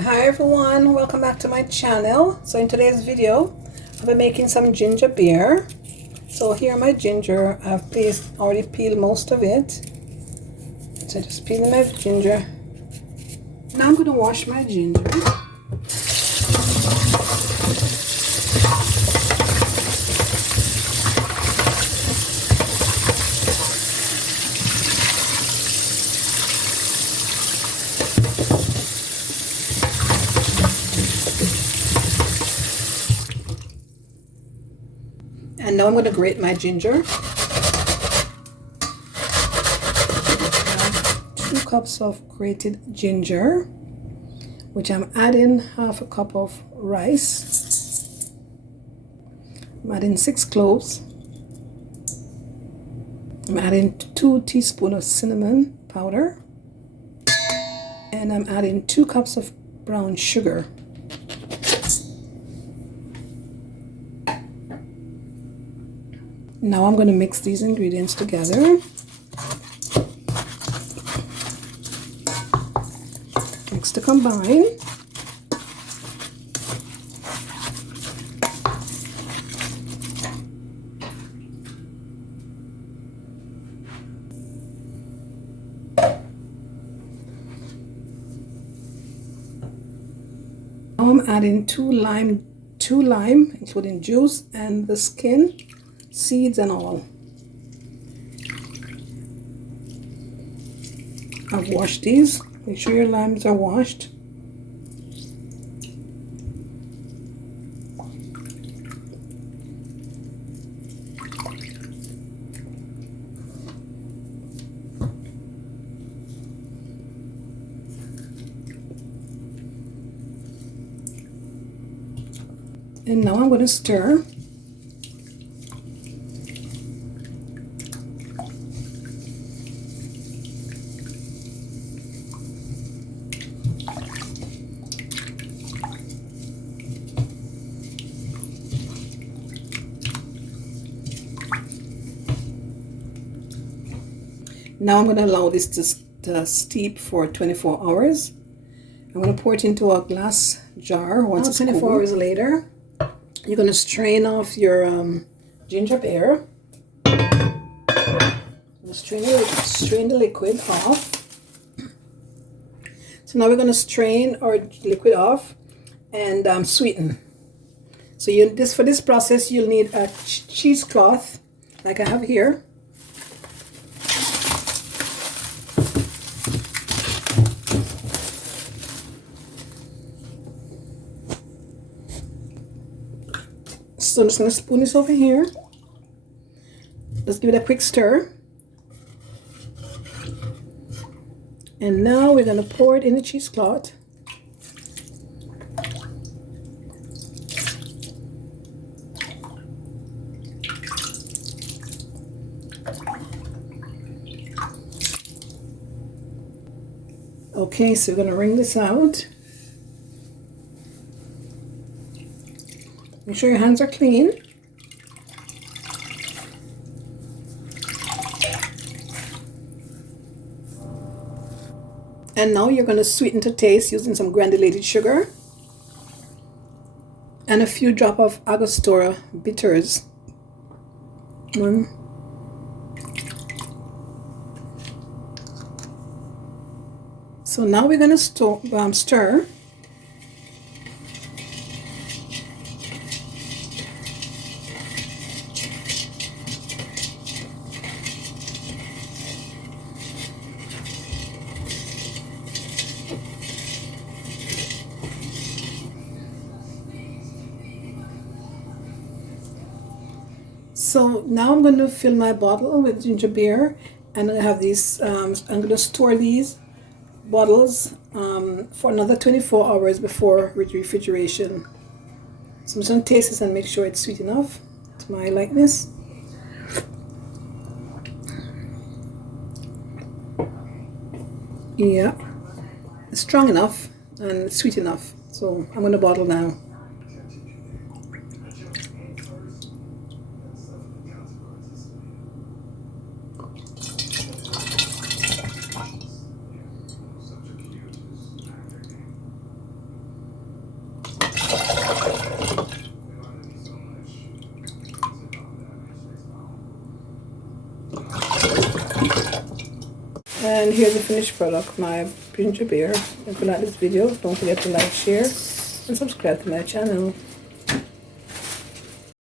Hi everyone, welcome back to my channel. So in today's video I'll be making some ginger beer. So here my ginger, I've already peeled most of it. So just peeling my ginger. Now I'm going to wash my ginger. And now I'm going to grate my ginger. 2 cups of grated ginger, which I'm adding half a cup of rice. I'm adding 6 cloves. I'm adding 2 teaspoons of cinnamon powder. And I'm adding 2 cups of brown sugar. Now I'm going to mix these ingredients together. Mix to combine. Now I'm adding 2 lime, including juice and the skin, seeds and all. I've washed these. Make sure your limes are washed. And now I'm going to stir. Now I'm going to allow this to steep for 24 hours. I'm going to pour it into a glass jar once it's 24 hours later. You're going to strain off your ginger beer. Strain the liquid off. So now we're going to strain our liquid off and sweeten. So for this process you'll need a cheesecloth like I have here. So I'm just going to spoon this over here. Just give it a quick stir. And now we're going to pour it in the cheesecloth. Okay, so we're going to wring this out. Make sure your hands are clean. And now you're going to sweeten to taste using some granulated sugar and a few drops of Angostura bitters. So now we're going to stir. So now I'm going to fill my bottle with ginger beer, and I have these. I'm going to store these bottles for another 24 hours before refrigeration. So I'm just going to taste this and make sure it's sweet enough to my likeness. Yeah, it's strong enough and sweet enough. So I'm going to bottle now. And here's the finished product, my ginger beer. If you like this video, don't forget to like, share, and subscribe to my channel.